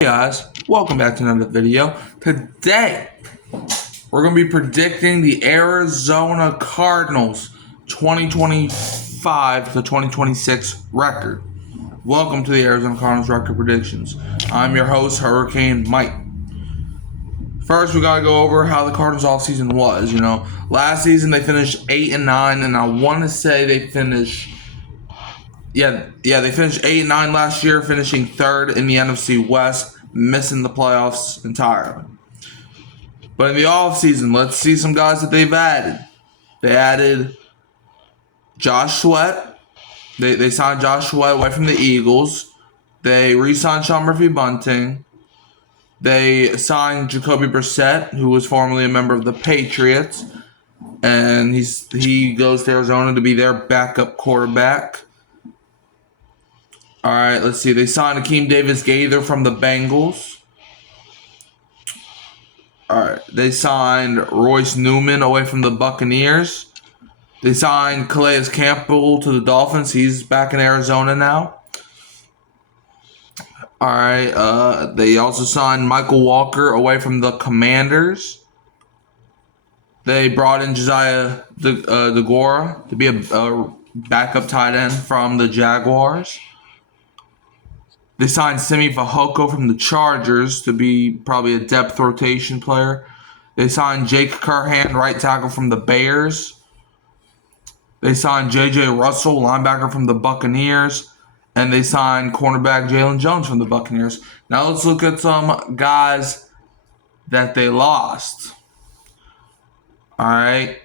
Hey guys, welcome back to another video. Today, we're going to be predicting the Arizona Cardinals 2025 to 2026 record. Welcome to the Arizona Cardinals record predictions. I'm your host, Hurricane Mike. First, we got to go over how the Cardinals offseason was. Last season they finished 8-9, and I want to say they finished... they finished 8-9 last year, finishing third in the NFC West, missing the playoffs entirely. But in the offseason, let's see some guys that they've added. They added Josh Sweat. They signed Josh Sweat away from the Eagles. They re-signed Sean Murphy-Bunting. They signed Jacoby Brissett, who was formerly a member of the Patriots. And he goes to Arizona to be their backup quarterback. All right, let's see. They signed Akeem Davis-Gaither from the Bengals. All right, they signed Royce Newman away from the Buccaneers. They signed Calais Campbell to the Dolphins. He's back in Arizona now. All right, they also signed Michael Walker away from the Commanders. They brought in Josiah DeGuara to be a backup tight end from the Jaguars. They signed Simi Fehoko from the Chargers to be probably a depth rotation player. They signed Jake Curhan, right tackle from the Bears. They signed J.J. Russell, linebacker from the Buccaneers. And they signed cornerback Jalen Jones from the Buccaneers. Now let's look at some guys that they lost. All right.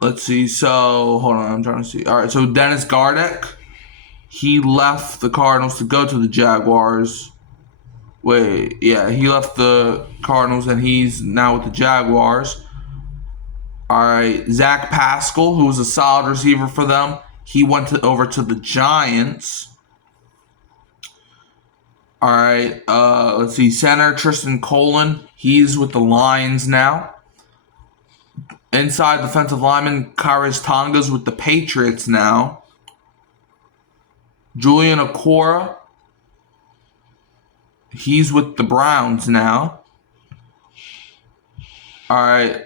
Let's see. So, hold on. I'm trying to see. All right. So, Dennis Gardeck. He left the Cardinals to go to the Jaguars. He left the Cardinals and he's now with the Jaguars. All right, Zach Pascal, who was a solid receiver for them, he went over to the Giants. All right, let's see, center Tristan Colon, he's with the Lions now. Inside defensive lineman Kairos Tonga's with the Patriots now. Julian Okora, he's with the Browns now. All right.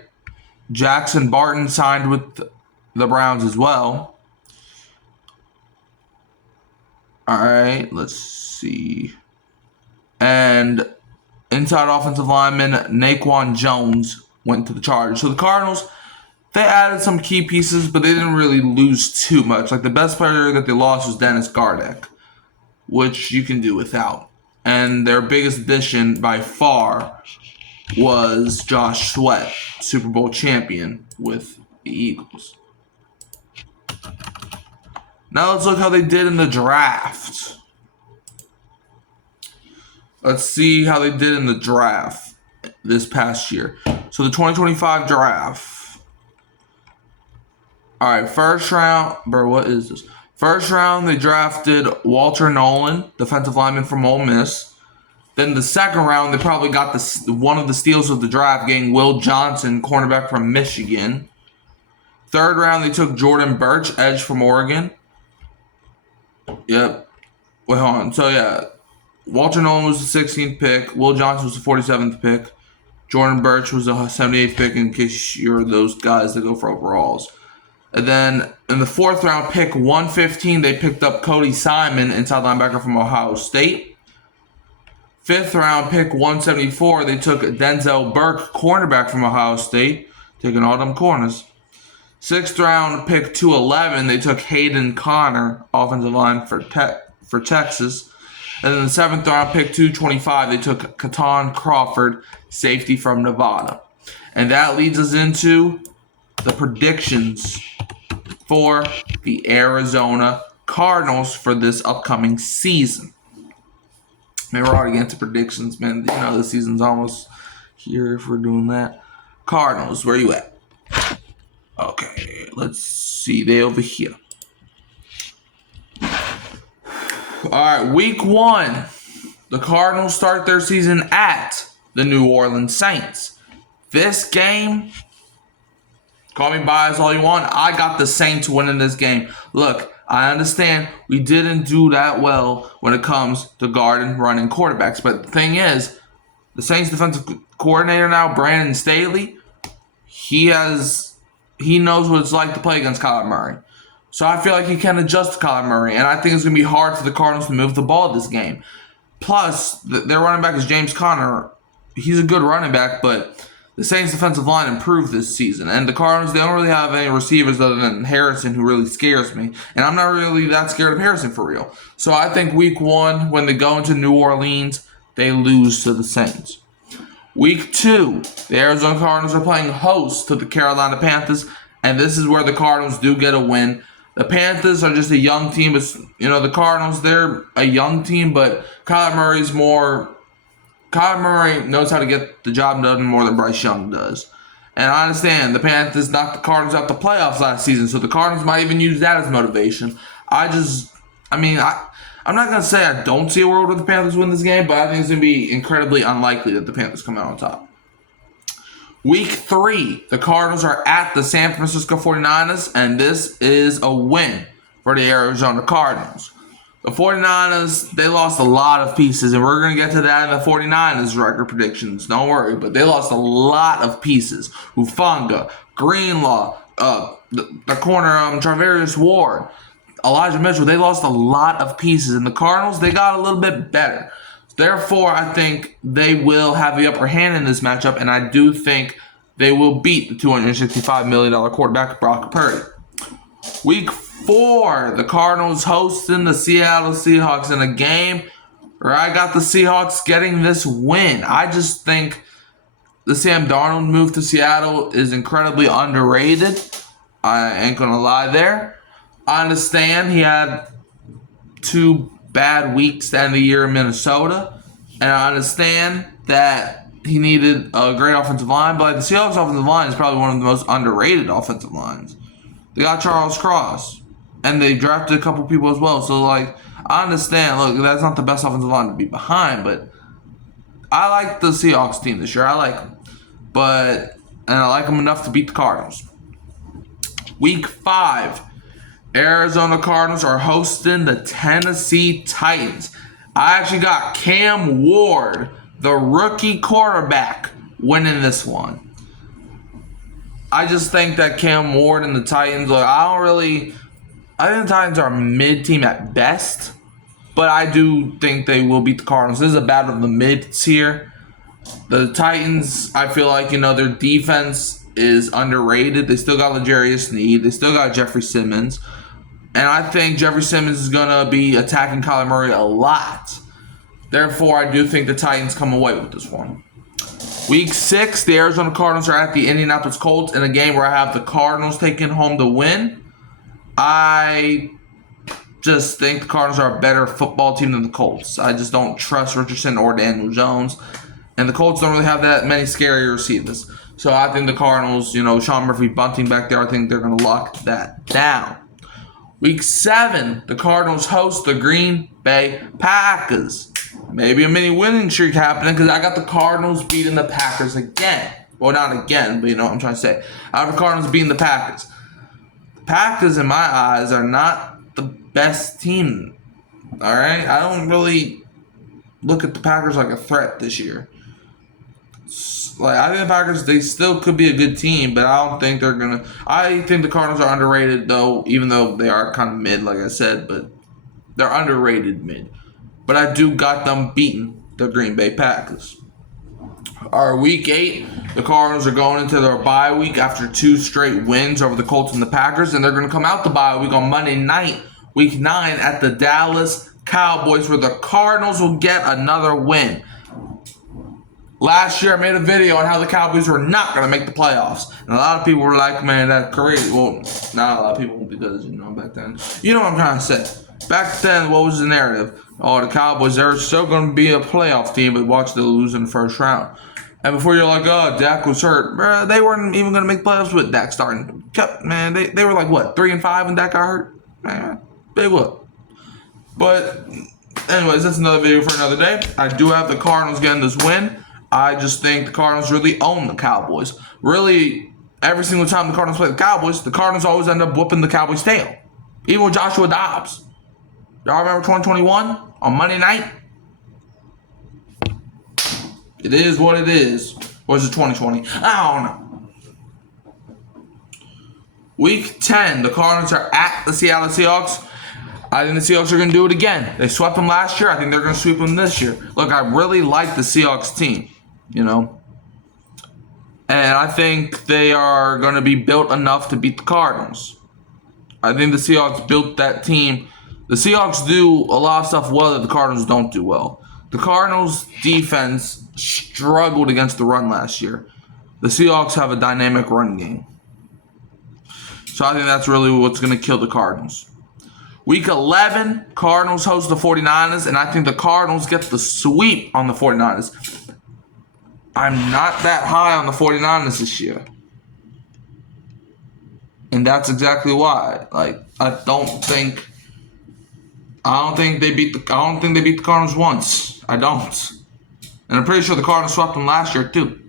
Jackson Barton signed with the Browns as well. All right. Let's see. And inside offensive lineman Naquan Jones went to the Chargers. So the Cardinals, they added some key pieces, but they didn't really lose too much. Like the best player that they lost was Dennis Gardeck, which you can do without. And their biggest addition by far was Josh Sweat, Super Bowl champion with the Eagles. Now let's look how they did in the draft. Let's see how they did in the draft this past year. So the 2025 draft. All right, first round. Bro, what is this? First round, they drafted Walter Nolan, defensive lineman from Ole Miss. Then the second round, they probably got one of the steals of the draft, getting Will Johnson, cornerback from Michigan. Third round, they took Jordan Burch, edge from Oregon. Yep. Wait, hold on. So, yeah, Walter Nolan was the 16th pick. Will Johnson was the 47th pick. Jordan Burch was the 78th pick, in case you're those guys that go for overalls. And then in the fourth round, pick 115, they picked up Cody Simon, inside linebacker from Ohio State. Fifth round, pick 174, they took Denzel Burke, cornerback from Ohio State, taking all them corners. Sixth round, pick 211, they took Hayden Connor, offensive line for Texas. And then the seventh round, pick 225, they took Katon Crawford, safety from Nevada. And that leads us into the predictions for the Arizona Cardinals for this upcoming season. Man, we're already getting to predictions, man. The season's almost here if we're doing that. Cardinals, where you at? Okay, let's see. They over here. All right, week 1. The Cardinals start their season at the New Orleans Saints. This game, call me biased all you want, I got the Saints winning this game. Look, I understand we didn't do that well when it comes to guarding running quarterbacks. But the thing is, the Saints defensive coordinator now, Brandon Staley, he knows what it's like to play against Kyler Murray. So I feel like he can adjust to Kyler Murray. And I think it's going to be hard for the Cardinals to move the ball this game. Plus, their running back is James Conner. He's a good running back, but the Saints' defensive line improved this season. And the Cardinals, they don't really have any receivers other than Harrison, who really scares me. And I'm not really that scared of Harrison for real. So I think week 1, when they go into New Orleans, they lose to the Saints. Week 2, the Arizona Cardinals are playing host to the Carolina Panthers. And this is where the Cardinals do get a win. The Panthers are just a young team. But, the Cardinals, they're a young team, but Kyler Murray knows how to get the job done more than Bryce Young does. And I understand the Panthers knocked the Cardinals out the playoffs last season, so the Cardinals might even use that as motivation. I'm not going to say I don't see a world where the Panthers win this game, but I think it's going to be incredibly unlikely that the Panthers come out on top. Week 3, the Cardinals are at the San Francisco 49ers, and this is a win for the Arizona Cardinals. The 49ers, they lost a lot of pieces, and we're going to get to that in the 49ers record predictions. Don't worry, but they lost a lot of pieces. Hufanga, Greenlaw, the corner, Travarius Ward, Elijah Mitchell, they lost a lot of pieces. And the Cardinals, they got a little bit better. Therefore, I think they will have the upper hand in this matchup, and I do think they will beat the $265 million quarterback, Brock Purdy. Week 4, the Cardinals hosting the Seattle Seahawks in a game where I got the Seahawks getting this win. I just think the Sam Darnold move to Seattle is incredibly underrated. I ain't going to lie there. I understand he had 2 bad weeks to end the year in Minnesota, and I understand that he needed a great offensive line, but the Seahawks offensive line is probably one of the most underrated offensive lines. They got Charles Cross, and they drafted a couple people as well. So, I understand. Look, that's not the best offensive line to be behind, but I like the Seahawks team this year. I like them. And I like them enough to beat the Cardinals. Week 5, Arizona Cardinals are hosting the Tennessee Titans. I actually got Cam Ward, the rookie quarterback, winning this one. I just think that Cam Ward and the Titans, I think the Titans are a mid-team at best, but I do think they will beat the Cardinals. This is a battle of the mids here. The Titans, I feel like, their defense is underrated. They still got L'Jarius Sneed. They still got Jeffrey Simmons. And I think Jeffrey Simmons is going to be attacking Kyler Murray a lot. Therefore, I do think the Titans come away with this one. Week 6, the Arizona Cardinals are at the Indianapolis Colts in a game where I have the Cardinals taking home the win. I just think the Cardinals are a better football team than the Colts. I just don't trust Richardson or Daniel Jones. And the Colts don't really have that many scary receivers. So I think the Cardinals, Sean Murphy bunting back there, I think they're going to lock that down. Week 7, the Cardinals host the Green Bay Packers. Maybe a mini winning streak happening because I got the Cardinals beating the Packers again. Well, not again, but you know what I'm trying to say. I have the Cardinals beating the Packers. The Packers, in my eyes, are not the best team. All right? I don't really look at the Packers like a threat this year. I think the Packers, they still could be a good team, but I don't think they're going to. I think the Cardinals are underrated, though, even though they are kind of mid, like I said, but they're underrated mid. But I do got them beating the Green Bay Packers. Our Week 8, the Cardinals are going into their bye week after 2 straight wins over the Colts and the Packers, and they're going to come out the bye week on Monday night, Week 9, at the Dallas Cowboys, where the Cardinals will get another win. Last year, I made a video on how the Cowboys were not going to make the playoffs. And a lot of people were like, man, that's crazy. Well, not a lot of people, because, back then. You know what I'm trying to say. Back then, what was the narrative? Oh, the Cowboys, they're still going to be a playoff team, but watch them lose in the first round. And before you're like, oh, Dak was hurt. Bruh, they weren't even going to make playoffs with Dak starting. Man, they were like, what, 3-5 when Dak got hurt? Man, they would. But, anyways, that's another video for another day. I do have the Cardinals getting this win. I just think the Cardinals really own the Cowboys. Really, every single time the Cardinals play the Cowboys always end up whooping the Cowboys' tail. Even with Joshua Dobbs. Y'all remember 2021 on Monday night? It is what it is. Or is it 2020? I don't know. Week 10, the Cardinals are at the Seattle Seahawks. I think the Seahawks are going to do it again. They swept them last year. I think they're going to sweep them this year. Look, I really like the Seahawks team, you know. And I think they are going to be built enough to beat the Cardinals. I think the Seahawks built that team. The Seahawks do a lot of stuff well that the Cardinals don't do well. The Cardinals' defense struggled against the run last year. The Seahawks have a dynamic run game. So I think that's really what's going to kill the Cardinals. Week 11, Cardinals host the 49ers, and I think the Cardinals get the sweep on the 49ers. I'm not that high on the 49ers this year. And that's exactly why. Like, I don't think they beat the Cardinals once. I don't. And I'm pretty sure the Cardinals swept them last year too.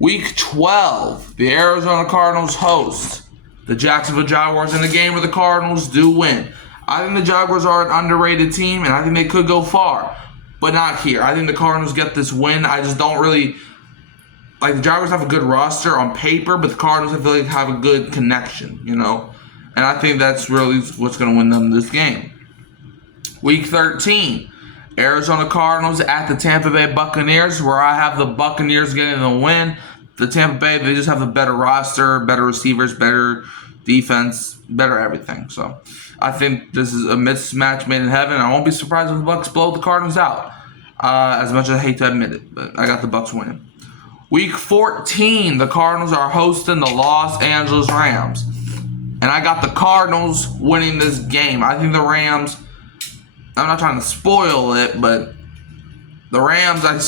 Week 12, the Arizona Cardinals host the Jacksonville Jaguars in a game where the Cardinals do win. I think the Jaguars are an underrated team, and I think they could go far. But not here. I think the Cardinals get this win. I just don't really... Like, the Jaguars have a good roster on paper, but the Cardinals, I feel like, have a good connection, you know? And I think that's really what's going to win them this game. Week 13, Arizona Cardinals at the Tampa Bay Buccaneers, where I have the Buccaneers getting the win. The Tampa Bay, they just have a better roster, better receivers, better defense, better everything. So I think this is a mismatch made in heaven. I won't be surprised if the Bucs blow the Cardinals out. As much as I hate to admit it, but I got the Bucs winning. Week 14, the Cardinals are hosting the Los Angeles Rams. And I got the Cardinals winning this game. I think the Rams, I'm not trying to spoil it, but the Rams, I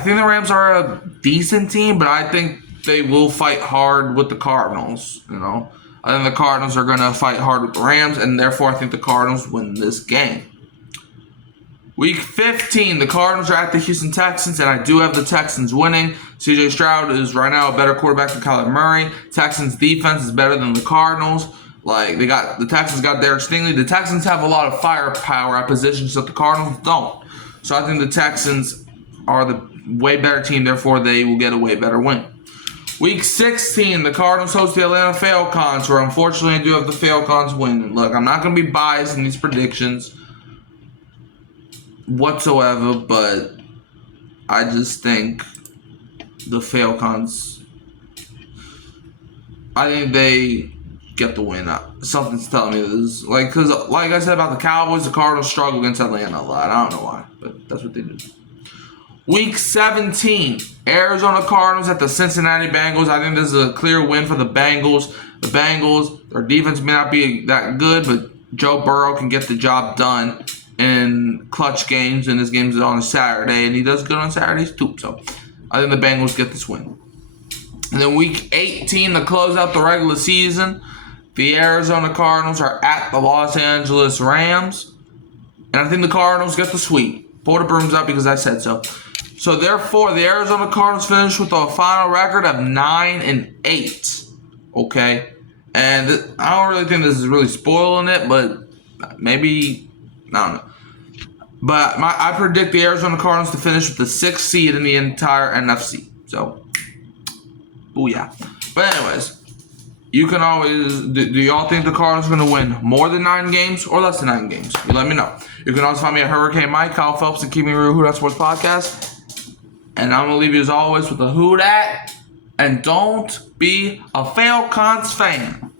think the Rams are a decent team, but I think they will fight hard with the Cardinals, you know. I think the Cardinals are going to fight hard with the Rams, and therefore I think the Cardinals win this game. Week 15, the Cardinals are at the Houston Texans, and I do have the Texans winning. C.J. Stroud is right now a better quarterback than Kyler Murray. Texans' defense is better than the Cardinals. Like, the Texans got Derek Stingley. The Texans have a lot of firepower at positions that the Cardinals don't. So I think the Texans are the way better team, therefore they will get a way better win. Week 16, the Cardinals host the Atlanta Falcons, where unfortunately I do have the Falcons winning. Look, I'm not going to be biased in these predictions whatsoever, but I just think the Falcons, I think they get the win. Something's telling me this. Because like I said about the Cowboys, the Cardinals struggle against Atlanta a lot. I don't know why, but that's what they do. Week 17, Arizona Cardinals at the Cincinnati Bengals. I think this is a clear win for the Bengals. The Bengals, their defense may not be that good, but Joe Burrow can get the job done in clutch games, and this game is on a Saturday, and he does good on Saturdays too. So I think the Bengals get this win. And then week 18, to close out the regular season, the Arizona Cardinals are at the Los Angeles Rams, and I think the Cardinals get the sweep. Pull the brooms up because I said so. So therefore, the Arizona Cardinals finish with a final record of 9-8. Okay, and I don't really think this is really spoiling it, but maybe I don't know. But I predict the Arizona Cardinals to finish with the 6th seed in the entire NFC. So, booyah. But anyways, you can always, do y'all think the Cardinals are going to win more than 9 games or less than 9 games? You let me know. You can also find me at Hurricane Mike, Kyle Phelps, and Keep Me Real Who Dat Sports Podcast. And I'm going to leave you as always with a who dat. And don't be a Falcons fan.